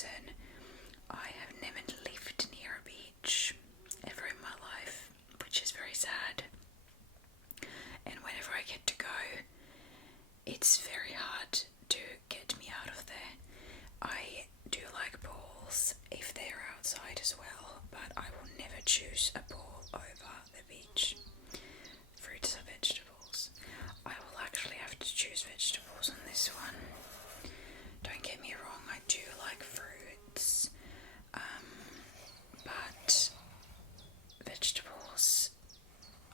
reason, I have never lived near a beach ever in my life, which is very sad. And whenever I get to go, it's very hard to get me out of there. I do like pools if they're outside as well, but I will never choose a pool over the beach. Fruits or vegetables? I will actually have to choose vegetables on this one. Don't get me wrong, I do like fruits, but vegetables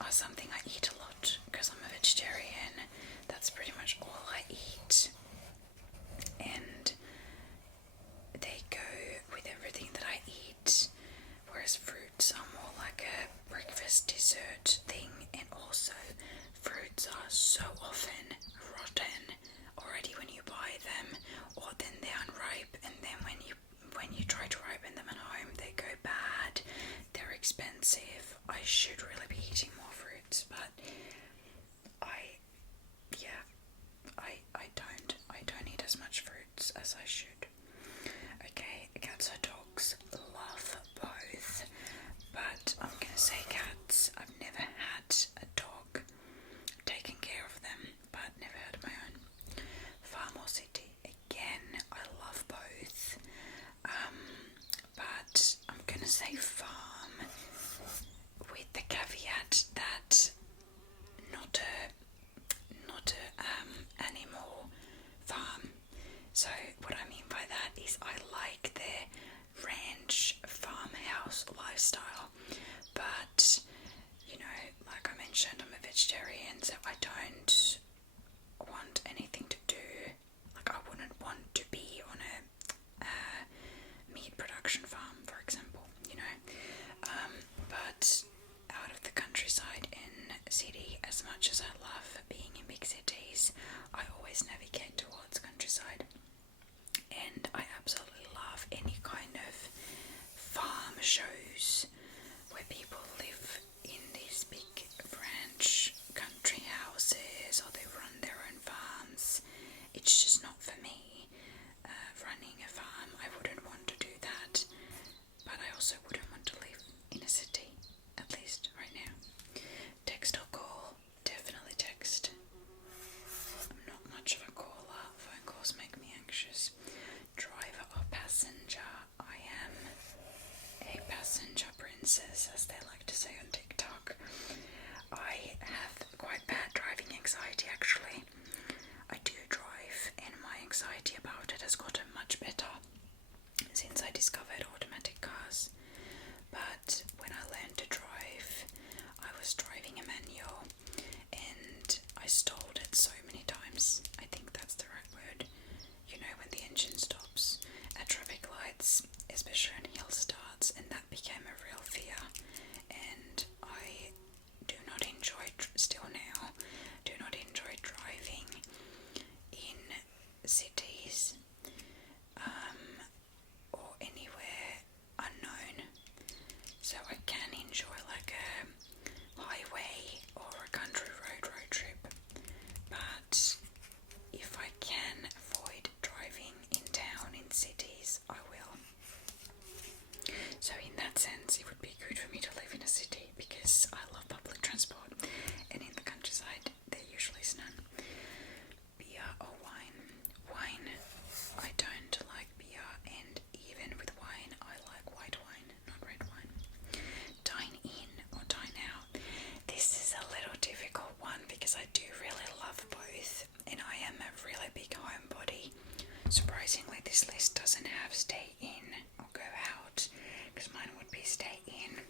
are something I eat a lot because I'm a vegetarian. That's pretty much all I eat, and they go with everything that I eat, whereas fruits are more like a breakfast dessert thing, and also fruits are so often rotten already when you buy them, or then they're unripe, and then when you try to ripen them at home they go bad, they're expensive. I should really be eating more fruits, but I don't eat as much fruits as I should. Okay, cats or dogs? Love both, but I'm gonna say cats. I've never had a dog, taken care of them, but never had my own. Farm or city? Again, I love both, but I'm gonna say farm, with the caveat that not a animal farm. So what I mean by that is I like the ranch farmhouse lifestyle, but like I mentioned, I'm a vegetarian, so I don't want anything to do, like I wouldn't want to be on a meat production farm, for example, but out of the countryside in city, as much as I love being in big cities, I always navigate towards countryside, and I absolutely love any kind of farm shows where people live in these big ranch country houses, or they run their own farms. It's just not for me. Running a farm, I wouldn't want to do that, but I also wouldn't want to live in a city, at least right now. Text or call? Definitely text. I'm not much of a caller. Phone calls make me anxious. Driver or passenger? I am a passenger princess, as they like to say on TikTok. I have quite bad driving anxiety, actually. I do drive, and my anxiety about it has gotten much better since I discovered automatic cars. But when I learned to drive, I was driving a manual, and I stalled it so many times. I think that's the right word. When the engine stops at traffic lights, especially on hill starts, and that became a real fear. And I do not enjoy, still now, do not enjoy driving in cities or anywhere unknown. So I can enjoy like a highway or a country road trip, but if I can avoid driving in town, in cities, I will. So in that sense, it would be good for me to live in a city because I love public transport, and in the countryside there usually is none. Beer or wine? Wine. I don't like beer, and even with wine, I like white wine, not red wine. Dine in or dine out? This is a little difficult one because I do really love both, and I am a really big homebody. Surprisingly, this list doesn't have stay in or go out, because mine would be stay in.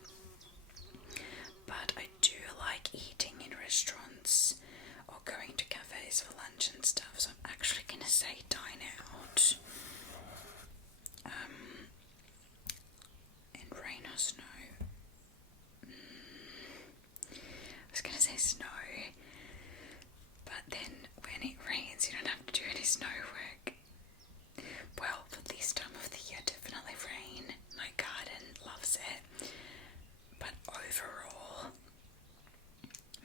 But I do like eating in restaurants or going to cafes for lunch and stuff, so I'm actually gonna say dine out. And rain or snow? I was gonna say snow, but then when it rains you don't have to do any snow work. Well, for this time of the year, definitely rain. My garden loves it. But overall,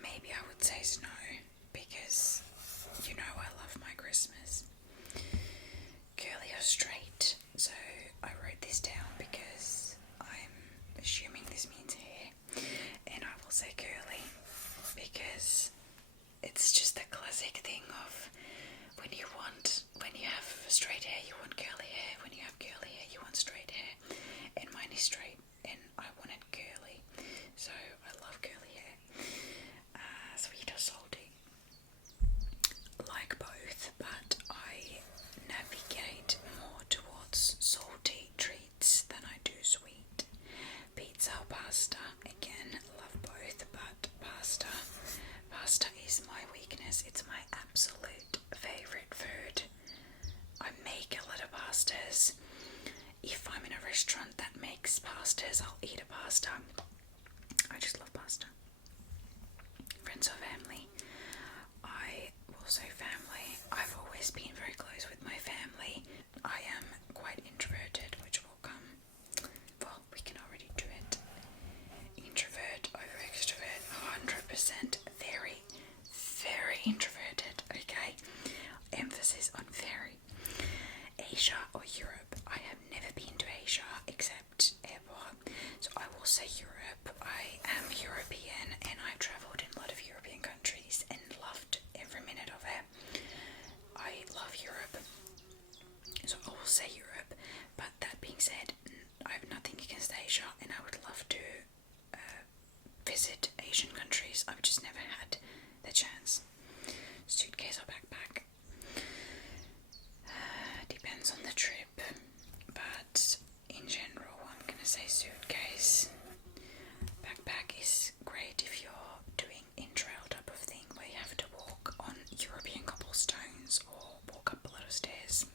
maybe I would say snow, because I love my Christmas. Curly or straight? So I say Europe, but that being said, I have nothing against Asia, and I would love to visit Asian countries. I've just never had the chance. Suitcase or backpack? Depends on the trip, but in general, I'm gonna say suitcase. Backpack is great if you're doing in-trail type of thing where you have to walk on European cobblestones or walk up a lot of stairs.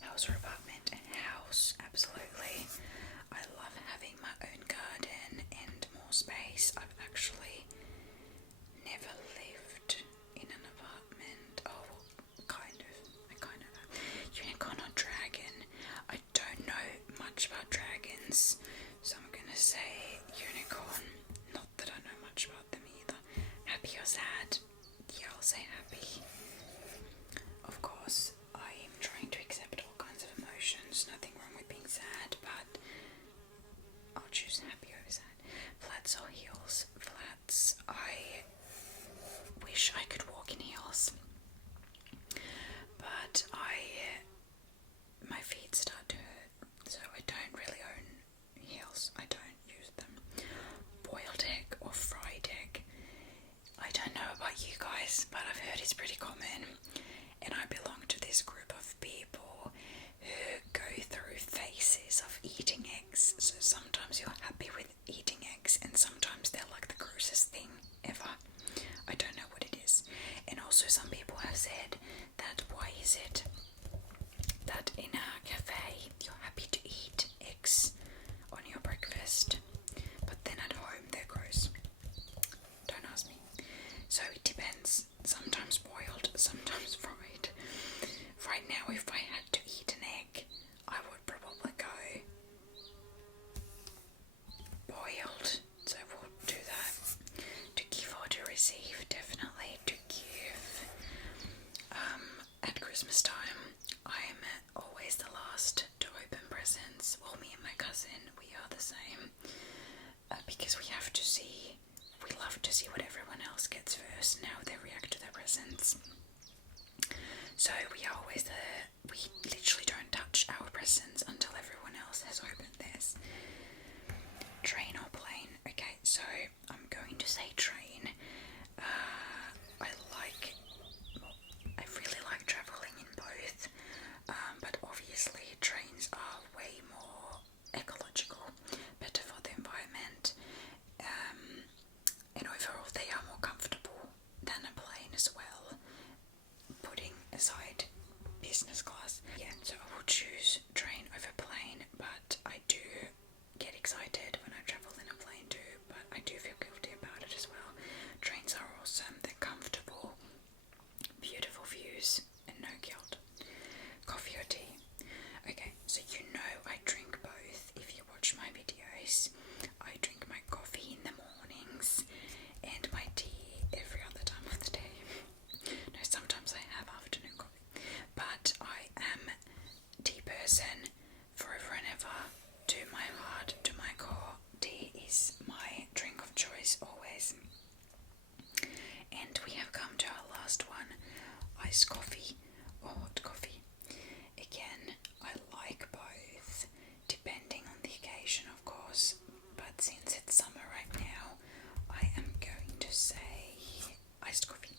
House or apartment? House, absolutely. I love having my own garden and more space. I've actually never lived in an apartment. Oh, kind of. I kind of have. Unicorn or dragon? I don't know much about dragons, so I'm gonna say unicorn. Not that I know much about them either. Happy or sad? Yeah, I'll say happy. Of course, I am trying to accept all kinds of emotions. Nothing wrong with being sad, but I'll choose happy over sad. Flats or heels? Flats. I wish I could walk in heels, but my feet start to hurt, so I don't really own heels. I don't use them. Boiled egg or fried egg? I don't know about you guys, but I've heard it's pretty common, and I belong to this group of people who go through phases of eating eggs. So sometimes you're happy with eating eggs, and sometimes they're like the grossest thing ever. I don't know what it is. And also some people have said that why is it that in a cafe you're happy to eat eggs on your breakfast, but then at home they're gross? Don't ask me. So it depends. Sometimes boiled, sometimes fried. Right now, if I had to eat an egg, I would probably go boiled. So we'll do that. To give or to receive? Definitely to give. At Christmas time, I'm always the last to open presents. Well, me and my cousin, we are the same. Because we love to see what everyone else gets first and how they react to their presents. So we literally don't touch our presents until everyone else has opened theirs. Train or plane? Okay, so I'm going to say train. I really like travelling in both, but obviously trains are way more ecological, better for the environment, and overall they are more comfortable than a plane as well, putting aside business class. Yeah, so I will choose train over plane, but I do get excited when I travel in a plane too, but I do feel guilty about it as well. Trains are awesome, they're comfortable, beautiful views, and no guilt. Coffee or tea? Okay, so you know I drink both. If you watch my videos, I drink my coffee in the mornings and my tea every other time of the day. No, sometimes I have afternoon coffee, but I am a tea person forever and ever. To my heart, to my core, tea is my drink of choice always. And we have come to our last one, iced coffee or hot coffee. Again, I like both, depending on the occasion of course, but since it's summer right now, I am going to say iced coffee.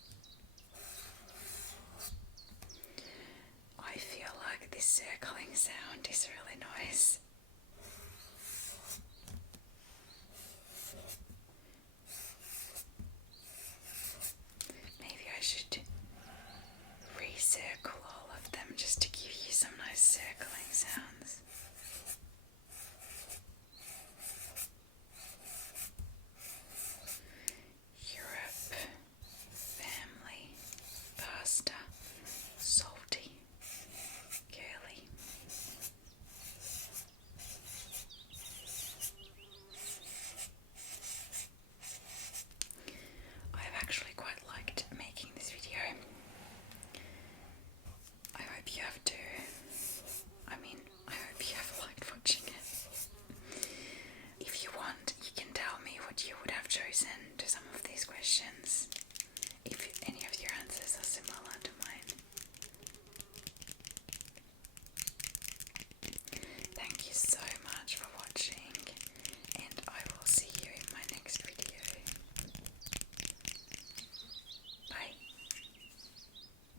I feel like this circling sound is really nice.